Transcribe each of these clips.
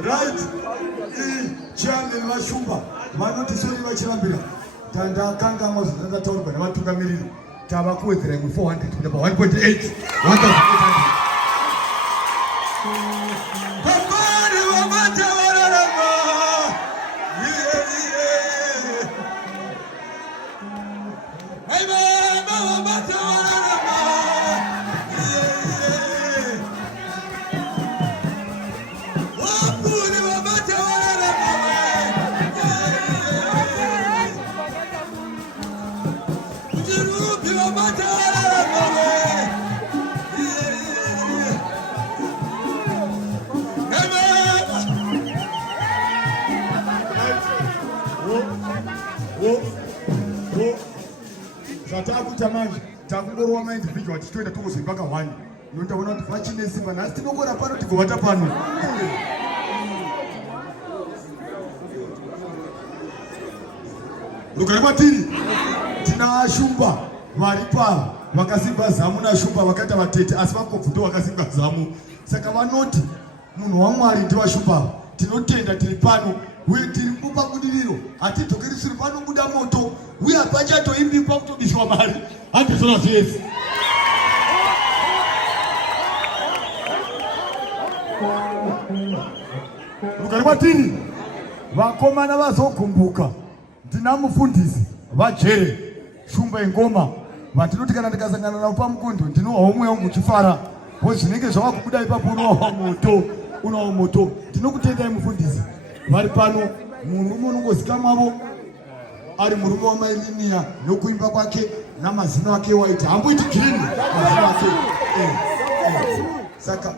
Right. Chairman Mashumba. Manoti soli vachirambira. Tanda kanga mozi tanda taurwa na vatungamiriri. Tava kuwedzera imwe 400 kunda pa 1.8. 1,800. Takutamanje takungorwa maindividual tichoenda tongozvipaka 1 nondaona kuti vachine simba nhasi tinongora pano tigovata pano. Rugare kwatiri tina ashumba vari pava vakasimba zamu nashumba vakaita vatete asi vakobvuto vakasimba zamu saka vanoti munhu waMwari ndivashumba. Tinotenda tiri pano uye tiri kupa budiriro hatidhokeri siri panobuda moto uye hapachatoimbi pakutobiswa mari handizvona zvese. Rugare kwatiri vakomana vazogumbuka ndina mufundisi vajere shumba ingoma vatinoti kana ndikasangana navo pamukundo ndinohwa umwe wangu uchifara po zvinenge zvava kubuda ipapo unohwa moto unohwa moto. Ndinokutendai mufundisi vari pano murume unongozika mwavo ari murume wamailiniya nokuimba kwake namazino ake waiti hamboiti girini mazino ake saka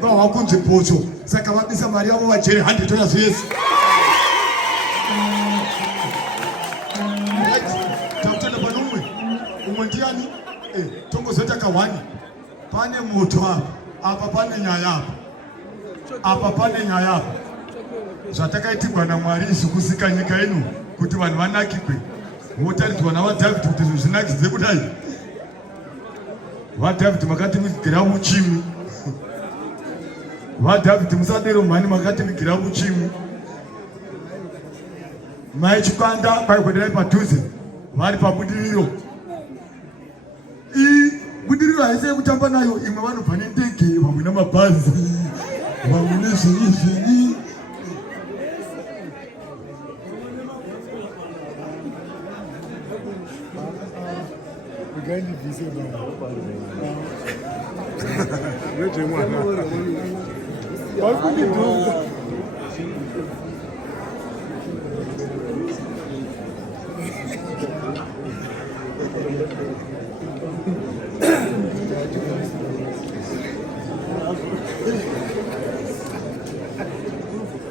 kwahwa kunzi bhotso saka vabisa mari yavo vajere 100 dollars yes. Takutenda pano umwe ndiani tongozota ka1 pane moto apa pane nyaya apa pane nyaya zvatakaitirwa naMwari kusika nyika ino kuti vanhu vanakirwe votaridzwa navaDhavhidhi kuti zvinakidze kudai. VaDhavhidhi makativigira uchimwi, vaDhavhidhi musadero mhani makativigira uchimwi. Maichipanda paikwenderai padhuze vari pabudiriro. Budiriro haisi yekutamba nayo, imwe vanobva nendege, vamwe namabhazi, vamwe nezvinyi.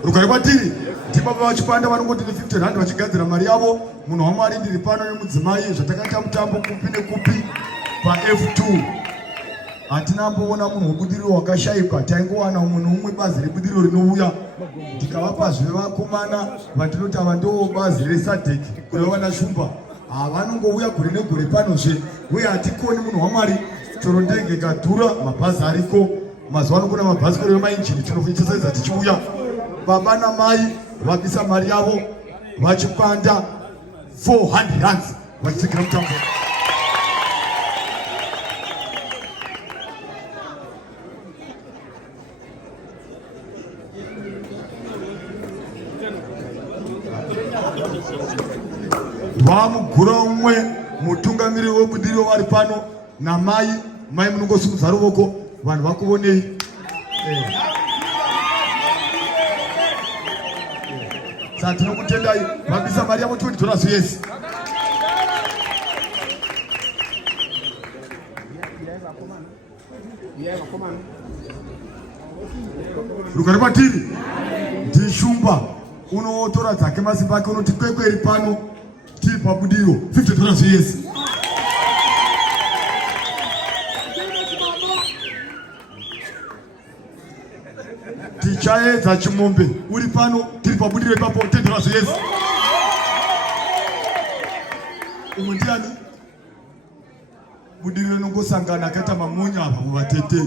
Rugare kwatiri ndibaba vachipanda vanongoti 50 rand vachigadzira mari yavo. Munhu waMwari ndiri pano nemudzimai zvatakaita mutambo kupi nekupi paF2 hatina mboona munhu webudiriro wakashayikwa. Taingowana umwe noumwe bazi rebudiriro rinouya ndikavapazve vakomana vandinoti ava ndo bazi resadheki kureva nashumba vanongouya gore negore panozve uye hatikoni munhu waMwari choro ndenge kadhura mabhazi ariko mazuva ano kuna mabhazi kureva mainjini tinofichisaidza tichiuya. Baba namai vabisa mari yavo vachipanda 400 rands vachitsikira mutambo. Vamugura umwe mutungamiriri webudiriro vari pano namai. Mai munongosumudza ruoko vanhu vakuonei. Saka tinokutendai vabisa mari yavo 20 dollars yes. Rugare kwatiri ndishumba unotora dzake masimba ake unoti kwekweri pano tiri pabudiriro 50 dollars yes. Tichaedza chimombe uri pano tiri pabudiriro ipapo 10 dollars yes. Umwe ndiani? budiriro nongosangana akaita mamonya apa muvatete.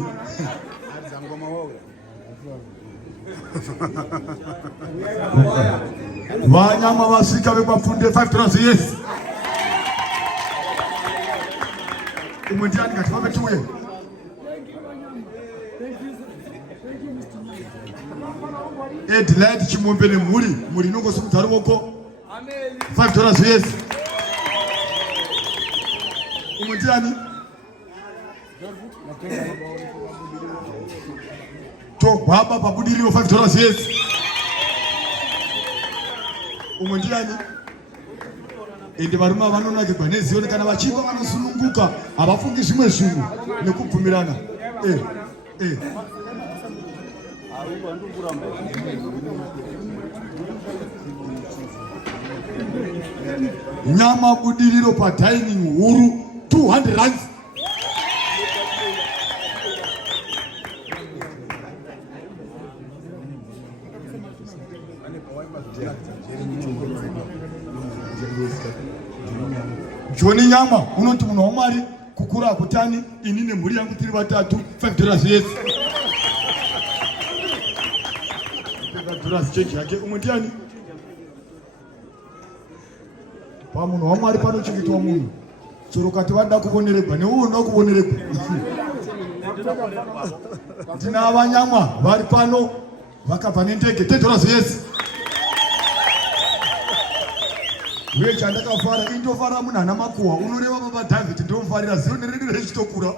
Vanyama vasvika vekwafunde $5 yes. Umwe ndiani ngati vametiwe. Edlight Chimombe nemhuri, muri nongosumudza ruoko. $5 yes. Umwe ndiani? Togwaba pabudiriro $5 yes. Umwe ndiani? Ende varume vanonakirwa nezivo kana vachingwa vanosununguka havafungi zvimwe zvinhu nekubvumirana. Nyama budiriro padining huru R200. Joni nyama unoti munhu waMwari kukura akutani ini nemhuri yangu tiri vatatu $5 yes. $5 chechi yake. Umwe ndiani? Pamunhu waMwari panochengetwa munhu. Chero kati vada kuvoneregwa neuwo unoda kuvoneregwa. Tina vanyama vari pano vakabva nendege $10 yes. Uye chandakafara indofara munhu ana makuhwa unoreva baba David ndomufarira zivo neredu rechitokura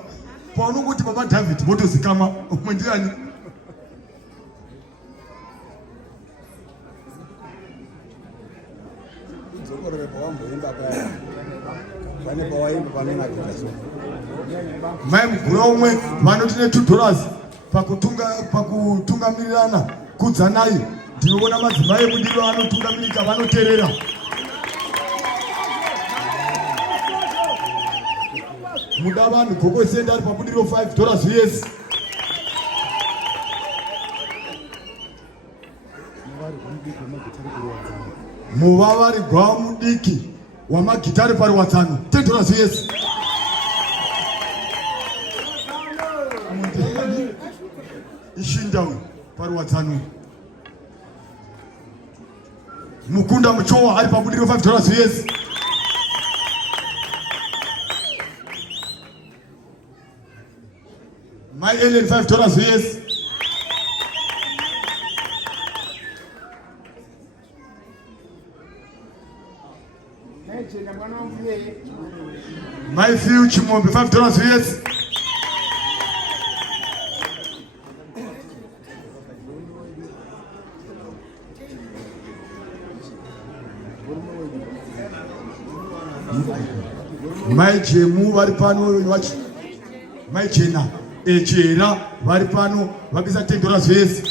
paunongoti baba David votozikama. Umwe ndiani? Mai mugura umwe vanoti ne$2 pakutungamirirana kudzanai. Ndinoona madzimai ebudiriro anotungamirika vanoterera. Muda vanhu gokosenda ari pabudiriro $5 yes. Muvavari gwa mudiki wamagitari pariwadzano $10 yes. Ishindawi pariwadzano. Mukunda Muchowa ari pabudiriro $5 yes. My alien $5 yes. My few Chimombe $5 yes. My Jemu vari pano wachi. My Chena Chera vari pano vabisa $10 yes.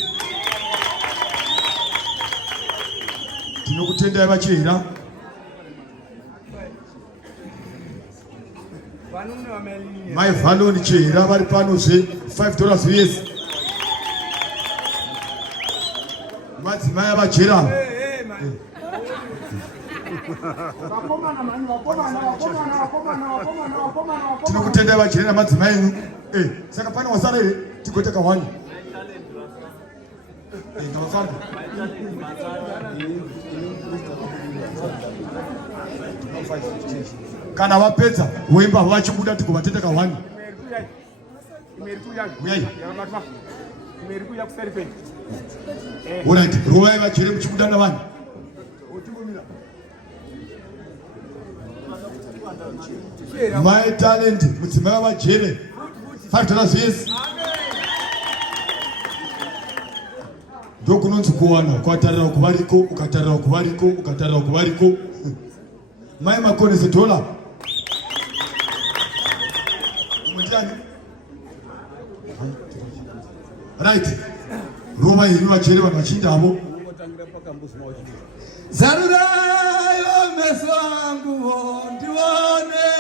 Tinokutendai vachera. My Valon Chera vari pano $5 yes. Madzimai vachera. Tinokutendai vachera namadzimai enyu. Saka pane wasara here tigoteka 1. Kana vapedza voimba vachibuda tigovatendeka 1. Alright, rovai vachere muchibuda navanhu. My talent mudzimai vajere $5 yes. Ndokunonzi kuwana kwatarira kuvariko ukatarira kuvariko ukatarira kuvariko. Mai makonese $1. Mutiani? Right. Roma iri vachere vanhu vachindavo. Zarurai meso angu ndione